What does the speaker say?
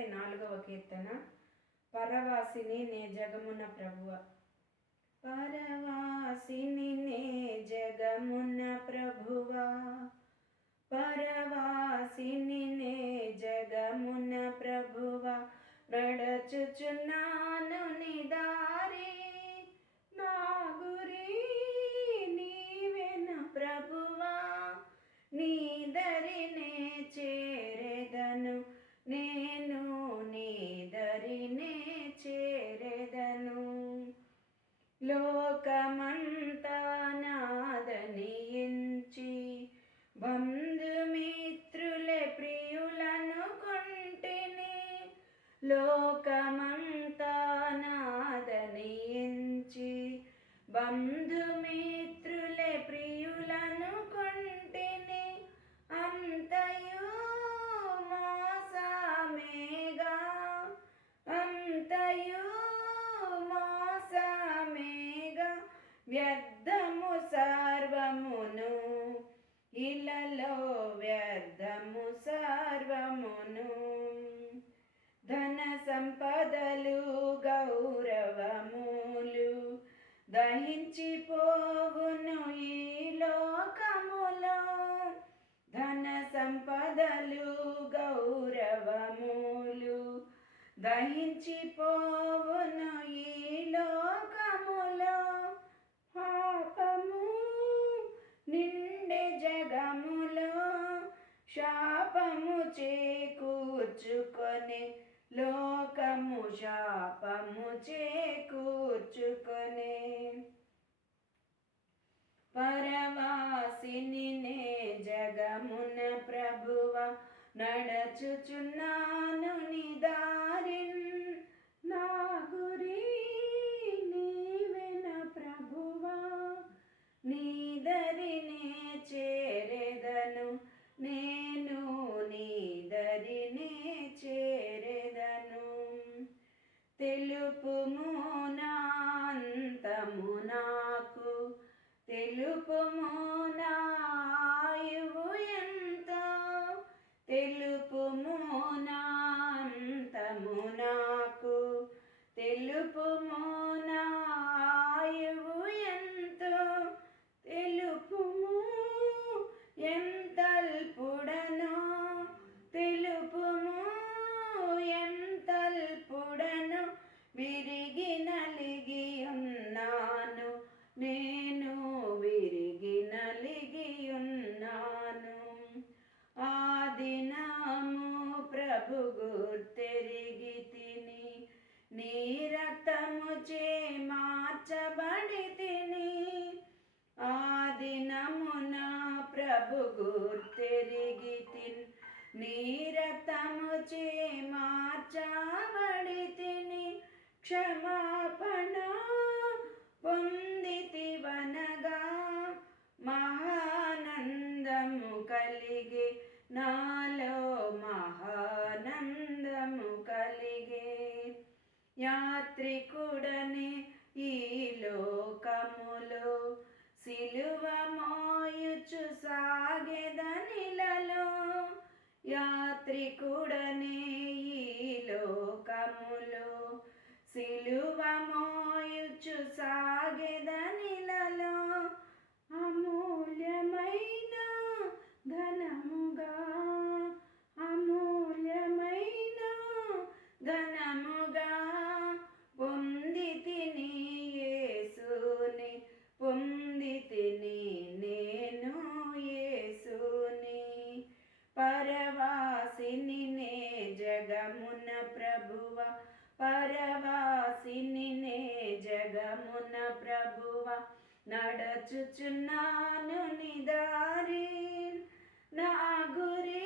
54వ కీర్తన. పరవాసిని నే జగమున ప్రభువ. పరవాసిని నే జగమున ప్రభువ, పరవాసిని నే జగమున ప్రభువ, నడచుచున్నాను నీ దారి, నా గురి నీవెన ప్రభువా, నీ దరినే చేరెదను, నేను నీ దరినే చేరెదను. లోకమంతా నాదని ఎంచి, బంధుమిత్రులే ప్రియులను కొంటిని, లోకమంతా నాదని ఎంచి, బంధుమిత్రులే ప్రియులను కొంటిని, అంతయు మోసమేగా, అంతయు మోసమేగా, వ్యర్థము సర్వమును, ఇలలో వ్యర్థము సర్వమును. ధన సంపదలు గౌరవములు దహించిపోవును ఈ లోకములో, ధన సంపదలు గౌరవములు దహించిపోవును ఈ లోకములో. పాపము నిండే జగములో, శాపము చేకూర్చుకొని లోకము శాపము చేకూర్చుకొని. పరవాసిని నే జగమున ప్రభువ, నడచుచున్నాను నీ దారిన్, నా గురి నీవెన ప్రభువా, నీ దరినే చేరెదను, నేను నీ దరినే చేరెదను. తెలుపుము నా అంతము నాకు, తెలుపుము నా ఆయువు ఎంతో, తెలుపుము నా అంతము నాకు, తెలుపుము నా ఆయువు ఎంతో, తెలుపుము ఎంతల్పుడనో, తెలుపుము ఎంతల్పుడనో, విరిగి నలిగి ఉన్నాను, నేను విరిగి నలిగి ఉన్నాను. ఆ దినము ప్రభు గుర్తెరిగి తిని, నీ రక్తము చే మార్చబడి తిని, ఆ దినమున ప్రభు గుర్తెరిగి తిని, నీ రక్తము చే మార్చబడి తిని, క్షమాపణ పొందితివనగా మహానందము కలిగే, నాలో మహానందము కలిగే. యాత్రికుడనే ఈ లోకములో, సిలువ మోయుచు సాగెదనిలలో, యాత్రికుడనే ఈ లోకములో, సిలువ మోయుచు సాగెదనిలలో, అమూల్యమైన ధనముగా, అమూల్యమైన ధనముగా పొందితిని యేసుని, పొందితిని నేను యేసుని. పరవాసిని నే జగమున ప్రభువ, పరవాసిని నే జగమున ప్రభువ, నడచుచున్నాను నీ దారి, నా గురి